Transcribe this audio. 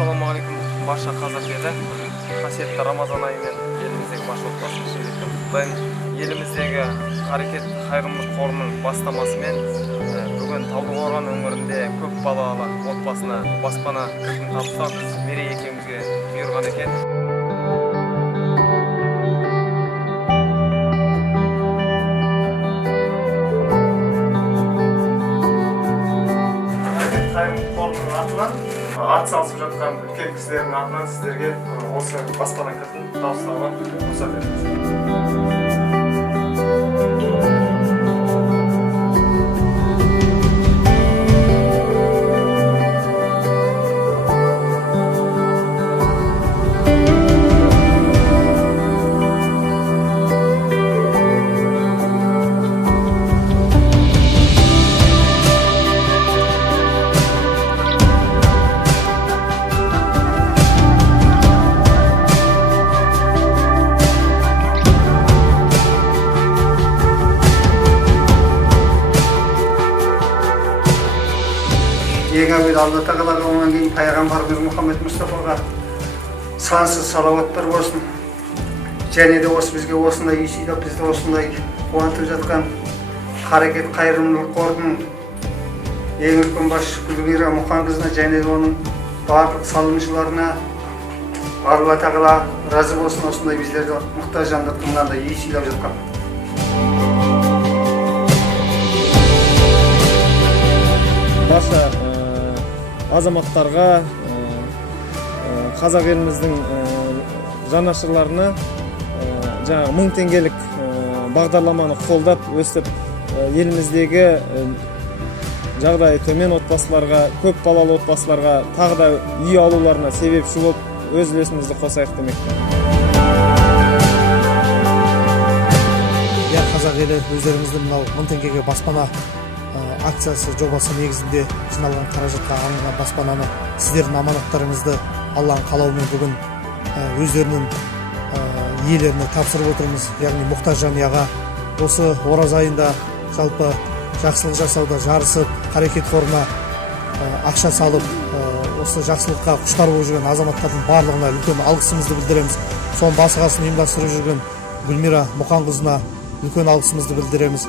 Ассалаумағалейкум барша қазақ елі. Қасиетті Рамазан айымен еліміздегі барша отбасын шереттен құттықтаймын. Еліміздегі Қарекет қайырымдылық қорының бастамасымен бүгін Талдықорған өңірінде көп балалы отбасына баспана кілтін табыстап, Мерей екеумізге бұйырған екен. Ат салысып жатқан үлкен кісілердің атынан сіздерге осы баспана кілтін табыстауға рұқсат етіңіз. Ең әуелі Алла Тағалаға, онан кейін пайғамбарымыз Мұхаммед Мұстафаға сансыз салауаттар болсын. Және де осы бізге осындай үй сыйлап, бізді осындай қуантып жатқан Қарекет қайырымдылық қорының ең үлкен басшысы Гүлмира Мұқанқызына және де оның барлық салымшыларына Алла Тағала разы болсын, осындай біздерді мұқтаж жандардың мынандай үй сыйлап жатқан. Барша азаматтарға, қазақ еліміздің жанашырларына жаңағы 1000 теңгелік бағдарламаны қолдап өстіп, еліміздегі жағдайы төмен отбасыларға, көп балалы отбасыларға тағы да үй алуларына себепші болып, өз үлесімізді қосайық демекпін. Қазақ елі өздеріңізді мынау 1000 теңгеге баспана акциясы жобасы негізінде жиналған қаражатқа алынған баспананы сіздердің аманаттарыңызды Алланың қалауымен бүгін өздерінің иелеріне тапсырып отырмыз. Яғни мұқтаж жанұяға осы ораза айында жалпы жақсылық жасауда жарысып, Қарекет қорына ақша салып, осы жақсылыққа құштар болып жүрген азаматтардың барлығына үлкен алғысымызды білдіреміз. Соның басы қасын ұйымдастырып жүрген Гүлмира Мұқанқызына үлкен алғысымызды білдіреміз.